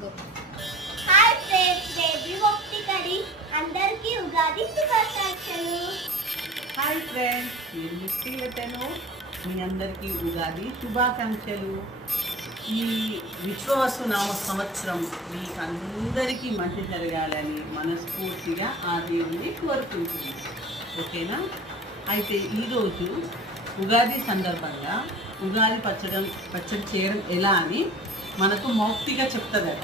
go. Hi friends, baby Mokti Kari. అందరికీ ఉగాది శుభాకాంక్షలు. Hi friends, నేను మిస్టీ లతను. మీ అందరికీ ఉగాది శుభాకాంక్షలు. ఈ విశ్వవసు నామ సంవత్సరం మీకు అందరికీ మంచి జరగాలని మనస్ఫూర్తిగా ఆ దేవుని కోరుకుంటున్నాను. ఓకేనా? అయితే ఈరోజు ఉగాది సందర్భంగా ఉగాది పచ్చడి చేయడం ఎలా అని మనకు మౌక్తిగా చెప్తుందట.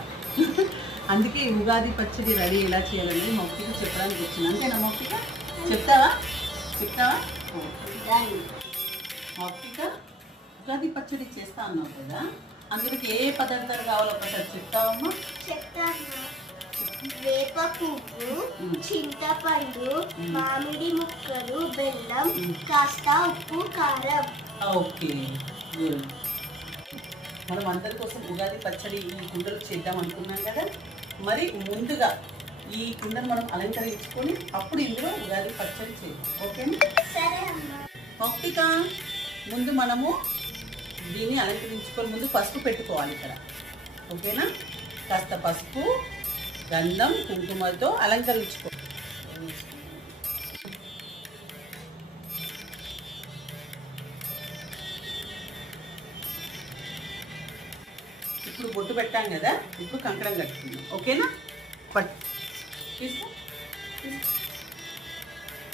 అందుకే ఉగాది పచ్చడి రెడీ ఎలా చేయాలని మౌక్తిగా చెప్పడానికి వచ్చింది. అంతేనా మౌక్తిగా? చెప్తావా? మౌక్తిగా ఉగాది పచ్చడి చేస్తా అన్నావు కదా, అందులోకి ఏ పదార్థాలు కావాలో ఒకసారి చెప్తావమ్మా? చెప్తాను. వేప పువ్వు, చింతపండు, మామిడి ముక్కలు, బెల్లం, కాస్త ఉప్పు, కారం. Okay, good. మనం అందరి కోసం ఉగాది పచ్చడి ఈ కుండలు చేద్దాం అనుకున్నాం కదా. మరి ముందుగా ఈ కుండను మనం అలంకరించుకొని అప్పుడు ఇందులో ఉగాది పచ్చడి చేద్దాం. ఓకేనా? సరే అమ్మా. మౌక్తిక, ముందు మనము దీన్ని అలంకరించుకొని ముందు పసుపు పెట్టుకోవాలి ఇక్కడ. ఓకేనా? కాస్త పసుపు, గంధం, కుంకుమతో అలంకరించుకో. ఇప్పుడు బొట్టు పెట్టాం కదా, ఇప్పుడు కంకణం కట్టుకుందాం. ఓకేనా? పట్టు తీసుకో,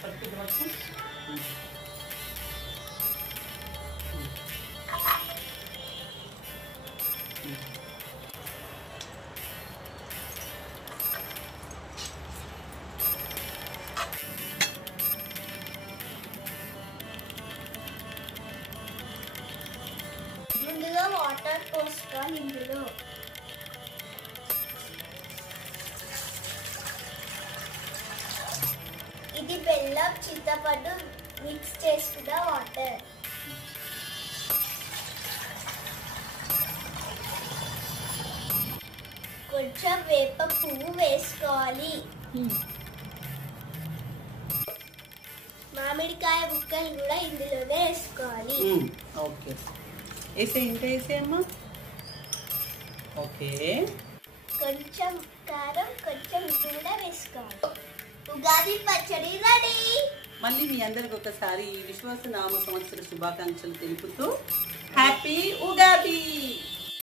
పట్టు. ముందుగా వాటర్ పోసుకోవాలి ఇందులో. ఇది బెల్లం, చింతపండు మిక్స్ చేసుకున్న వాటర్. కొంచెం వేప పువ్వు వేసుకోవాలి. మామిడికాయ ముక్కలు కూడా ఇందులోనే వేసుకోవాలి. ఓకే, వేసే ఇంకా వేసేయమ్మా. ఓకే, కొంచెం కారం, కొంచెం ఉప్పు కూడా వేసుకోవాలి. ఉగాది పచ్చడి రెడీ. మళ్ళీ మీ అందరికి ఒకసారి ఈ విశ్వాస నామ సంవత్సర శుభాకాంక్షలు తెలుపుతూ హ్యాపీ ఉగాది.